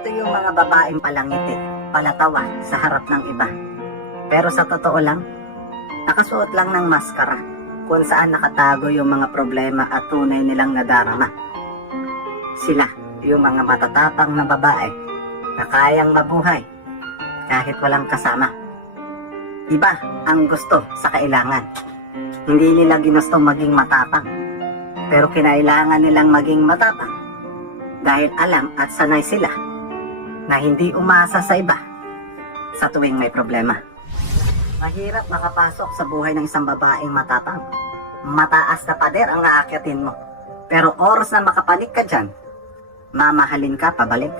Ito yung mga babaeng palangiti, palatawa sa harap ng iba. Pero sa totoo lang, nakasuot lang ng maskara kung saan nakatago yung mga problema at tunay nilang nadarama. Sila, yung mga matatapang na babae na kayang mabuhay kahit walang kasama. Iba ang gusto sa kailangan. Hindi nila ginusto maging matapang. Pero kinailangan nilang maging matapang dahil alam at sanay sila na hindi umasa sa iba sa tuwing may problema. Mahirap makapasok sa buhay ng isang babaeng matapang. Mataas na pader ang aakyatin mo. Pero oras na makapanik ka dyan, mamahalin ka pabalik.